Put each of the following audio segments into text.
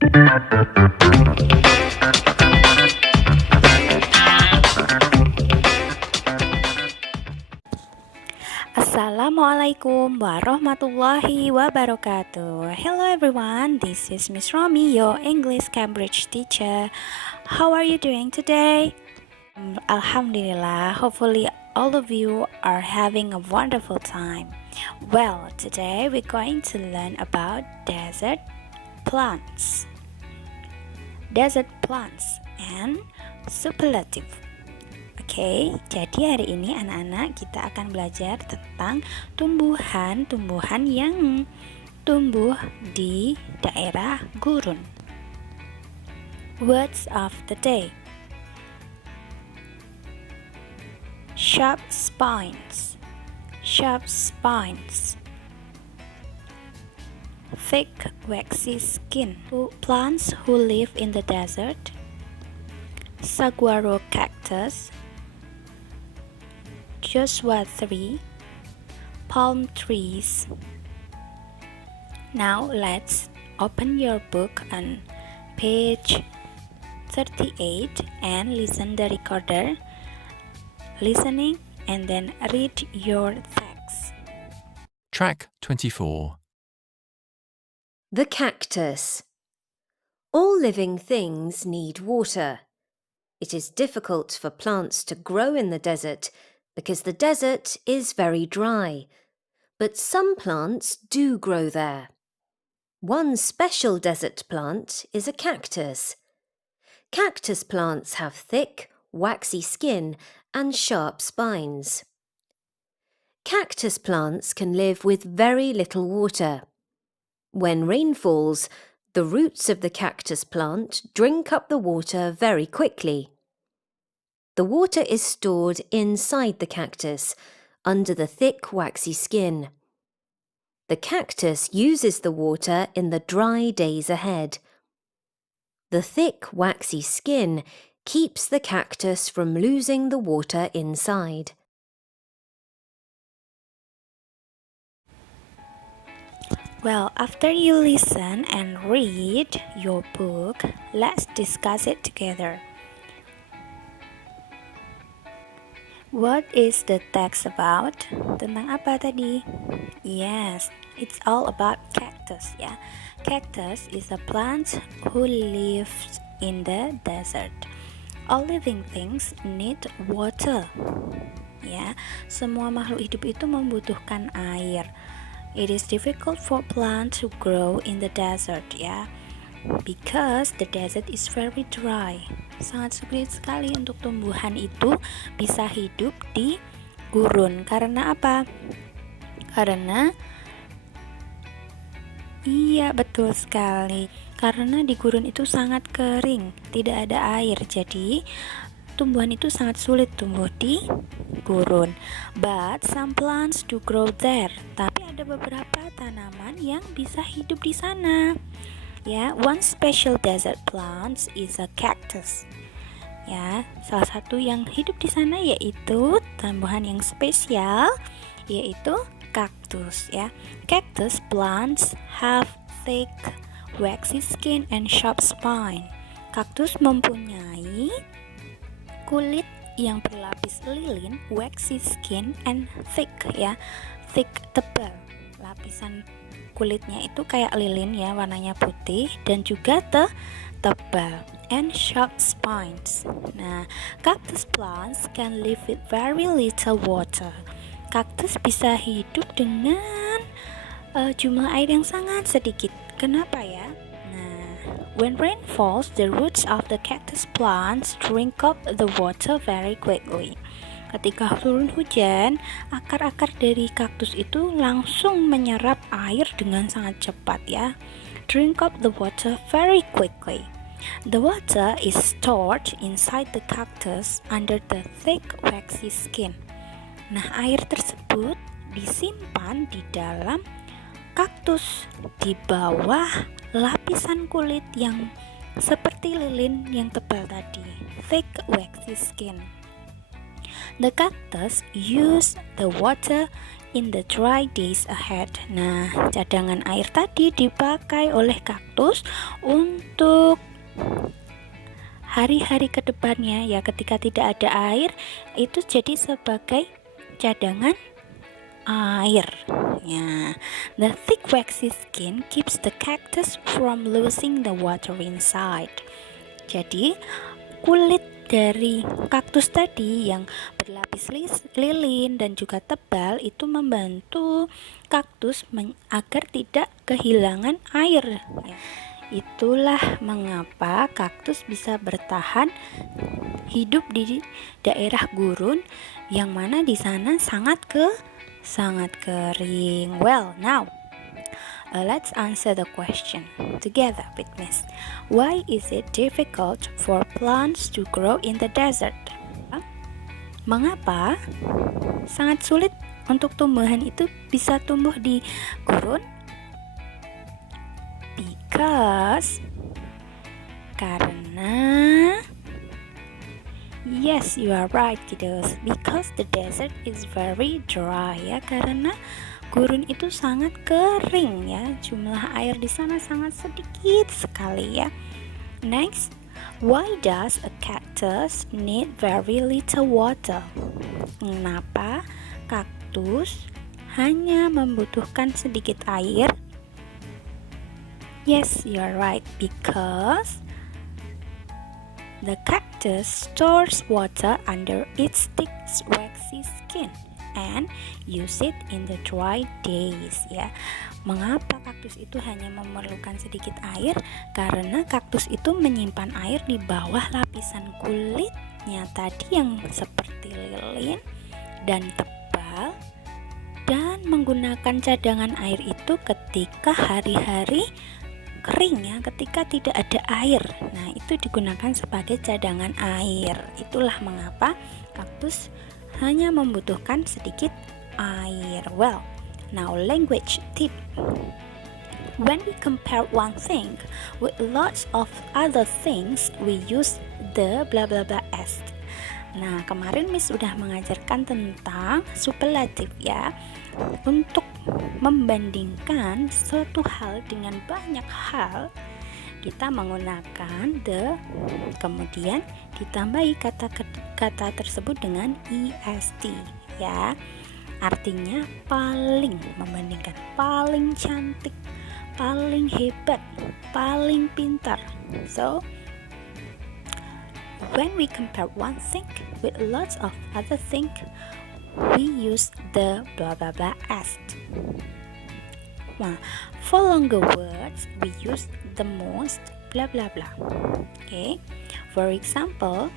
Assalamualaikum warahmatullahi wabarakatuh. Hello everyone, this is Miss Romi, your English Cambridge teacher. How are you doing today? Alhamdulillah, hopefully all of you are having a wonderful time. Well, today we're going to learn about desert plants. Desert plants and superlative. Oke, jadi hari ini anak-anak kita akan belajar tentang tumbuhan-tumbuhan yang tumbuh di daerah gurun. Words of the day. Sharp spines. Sharp spines. Thick waxy skin. Plants who live in the desert. Saguaro cactus. Joshua tree, palm trees. Now let's open your book on page 38 and listen the recorder. Listening and then read your text. Track 24. The cactus. All living things need water. It is difficult for plants to grow in the desert because the desert is very dry, but some plants do grow there. One special desert plant is a cactus. Cactus plants have thick, waxy skin and sharp spines. Cactus plants can live with very little water. When rain falls, the roots of the cactus plant drink up the water very quickly. The water is stored inside the cactus, under the thick waxy skin. The cactus uses the water in the dry days ahead. The thick waxy skin keeps the cactus from losing the water inside. Well, after you listen and read your book, let's discuss it together. What is the text about? Tentang apa tadi? Yes, it's all about cactus ya. Cactus is a plant who lives in the desert. All living things need water. Ya, semua makhluk hidup itu membutuhkan air. It is difficult for plants to grow in the desert ya. Because the desert is very dry. Sangat sulit sekali untuk tumbuhan itu bisa hidup di gurun. Karena apa? Karena iya, betul sekali. Karena di gurun itu sangat kering, tidak ada air. Jadi tumbuhan itu sangat sulit tumbuh di gurun. But some plants do grow there. Tapi ada beberapa tanaman yang bisa hidup di sana. Ya, one special desert plant is a cactus. Ya, salah satu yang hidup di sana yaitu tumbuhan yang spesial, yaitu kaktus. Ya, cactus plants have thick, waxy skin and sharp spine. Kaktus mempunyai kulit yang berlapis lilin, waxy skin and thick. Ya, thick tebal. Lapisan kulitnya itu kayak lilin ya, warnanya putih dan juga tebal, and sharp spines. Nah, cactus plants can live with very little water. Kaktus bisa hidup dengan jumlah air yang sangat sedikit. Kenapa ya? Nah, when rain falls, the roots of the cactus plants drink up the water very quickly. Ketika turun hujan, akar-akar dari kaktus itu langsung menyerap air dengan sangat cepat ya. Drink up the water very quickly. The water is stored inside the cactus under the thick waxy skin. Nah, air tersebut disimpan di dalam kaktus di bawah lapisan kulit yang seperti lilin yang tebal tadi, thick waxy skin. The cactus use the water in the dry days ahead. Nah, cadangan air tadi dipakai oleh kaktus untuk hari-hari ke depannya ya, ketika tidak ada air itu jadi sebagai cadangan air ya. The thick waxy skin keeps the cactus from losing the water inside. Jadi kulit dari kaktus tadi yang berlapis lilin dan juga tebal itu membantu kaktus agar tidak kehilangan air ya. Itulah mengapa kaktus bisa bertahan hidup di daerah gurun yang mana di sana sangat kering. Well, now let's answer the question together with Miss. Why is it difficult for plants to grow in the desert? Mengapa sangat sulit untuk tumbuhan itu bisa tumbuh di gurun? Karena yes, you are right, kiddos. Because the desert is very dry ya, karena gurun itu sangat kering ya, jumlah air di sana sangat sedikit sekali ya. Next, why does a cactus need very little water? Kenapa kaktus hanya membutuhkan sedikit air? Yes, you are right, because the cactus stores water under its thick waxy skin and use it in the dry days ya. Mengapa kaktus itu hanya memerlukan sedikit air? Karena kaktus itu menyimpan air di bawah lapisan kulitnya tadi yang seperti lilin dan tebal, dan menggunakan cadangan air itu ketika hari-hari kering ya, ketika tidak ada air. Nah, itu digunakan sebagai cadangan air. Itulah mengapa kaktus hanya membutuhkan sedikit air. Well, now language tip. When we compare one thing with lots of other things, we use the blah blah blah as. Nah, kemarin Miss sudah mengajarkan tentang superlatif ya. Untuk membandingkan suatu hal dengan banyak hal, kita menggunakan the, kemudian ditambahi kata tersebut dengan est ya. Artinya paling, membandingkan paling cantik, paling hebat, paling pintar. So when we compare one thing with lots of other things, we use the blah blah blah as. Nah, for longer words, we use the most blah blah blah. Okay, for example,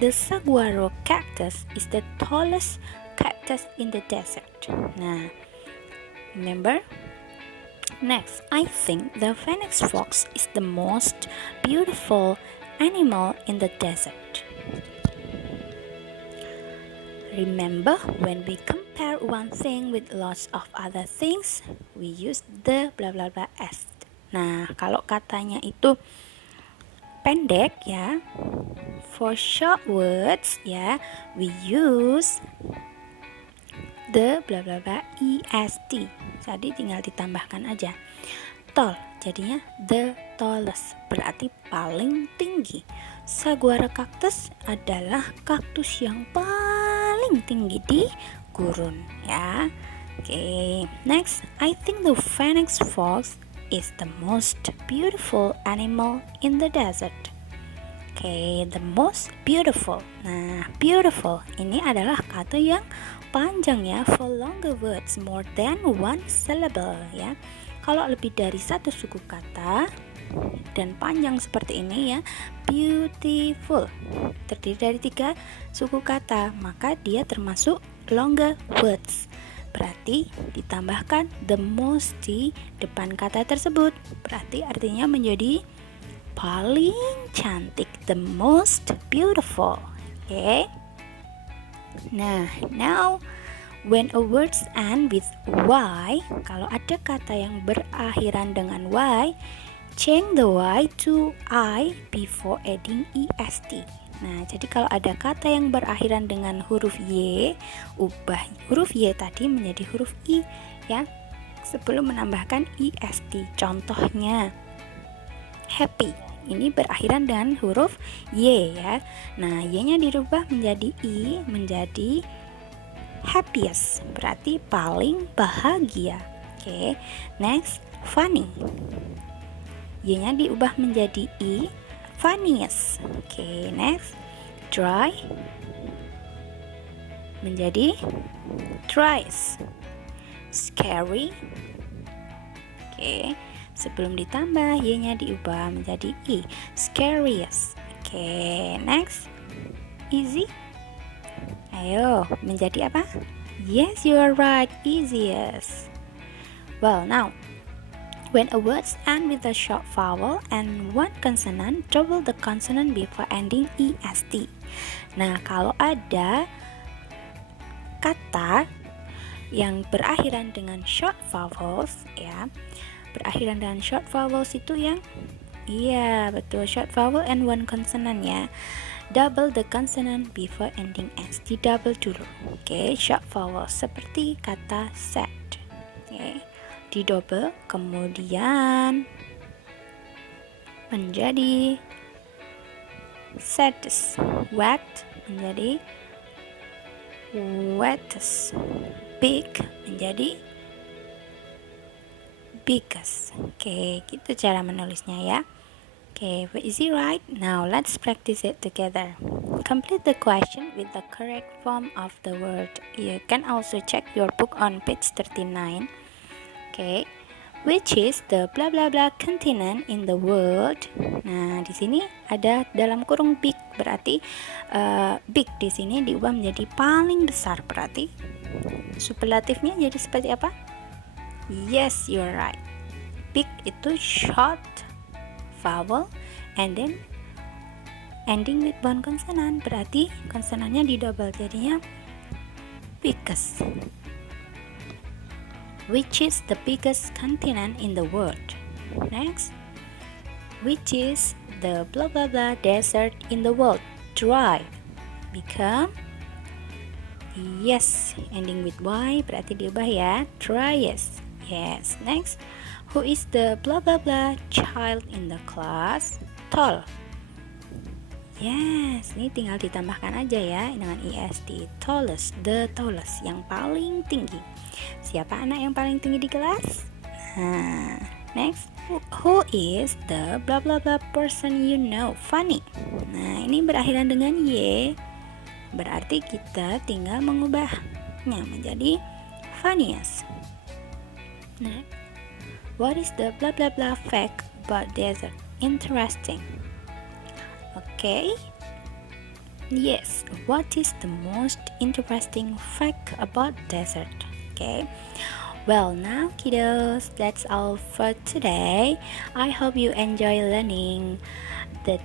the saguaro cactus is the tallest cactus in the desert. Nah, remember? Next, I think the phoenix fox is the most beautiful animal in the desert. Remember, when we compare one thing with lots of other things, we use the blah blah blah as. Nah, kalau katanya itu pendek ya, for short words ya, we use the blah blah blah est. Jadi tinggal ditambahkan aja. Tall, jadinya the tallest, berarti paling tinggi. Saguaro cactus adalah kaktus yang paling tinggi di gurun ya. Okay, next, I think the phoenix fox is the most beautiful animal in the desert. Okay, the most beautiful. Nah, beautiful ini adalah kata yang panjang ya, for longer words more than one syllable ya. Kalau lebih dari satu suku kata dan panjang seperti ini ya, beautiful terdiri dari 3 suku kata, maka dia termasuk longer words. Berarti ditambahkan the most di depan kata tersebut, berarti artinya menjadi paling cantik, the most beautiful. Okay. Nah, now when a words end with y, kalau ada kata yang berakhiran dengan y, change the y to I before adding est. Nah, jadi kalau ada kata yang berakhiran dengan huruf Y, ubah huruf Y tadi menjadi huruf I ya, sebelum menambahkan IST. Contohnya happy, ini berakhiran dengan huruf Y ya. Nah, Y-nya dirubah menjadi I, menjadi happiest, berarti paling bahagia. Oke, next, funny. Y-nya diubah menjadi I, funniest. Oke, next, dry menjadi driest. Scary. Oke, sebelum ditambah Y-nya diubah menjadi I, scariest. Oke, next, easy. Ayo, menjadi apa? Yes, you are right, easiest. Well, now, when a word ends with a short vowel and one consonant, double the consonant before ending est. Nah, kalau ada kata yang berakhiran dengan short vowels ya, berakhiran dengan short vowels itu yang iya betul, short vowel and one consonant ya. Double the consonant before ending s, di double dulu. Oke, short vowel seperti kata sad. Oke, di double, kemudian menjadi saddest. Wet menjadi wettest. Big menjadi biggest. Oke, gitu cara menulisnya ya. Okay, easy right? Now let's practice it together. Complete the question with the correct form of the word. You can also check your book on page 39. Okay, which is the blah blah blah continent in the world? Nah, di sini ada dalam kurung big, berarti big di sini diubah menjadi paling besar, berarti superlatifnya jadi seperti apa? Yes, you're right. Big itu short vowel and then ending with one consonant, berarti konsonannya di double jadinya biggest. Which is the biggest continent in the world? Next, which is the blah blah blah desert in the world? Dry become yes, ending with y berarti diubah ya, driest. Yes. Next, who is the blah blah blah child in the class? Tall. Yes, ini tinggal ditambahkan aja ya dengan est. Tallest, the tallest, yang paling tinggi. Siapa anak yang paling tinggi di kelas? Nah, next, who is the blah blah blah person you know? Funny. Nah, ini berakhiran dengan y, berarti kita tinggal mengubahnya menjadi funniest. Next, what is the blah blah blah fact about desert? Interesting. Okay. Yes, what is the most interesting fact about desert? Okay. Well, now kiddos, that's all for today. I hope you enjoy learning the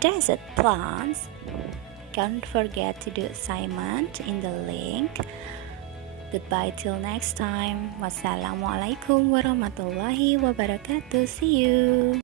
desert plants. Don't forget to do assignment in the link. Goodbye till next time. Wassalamualaikum warahmatullahi wabarakatuh. See you.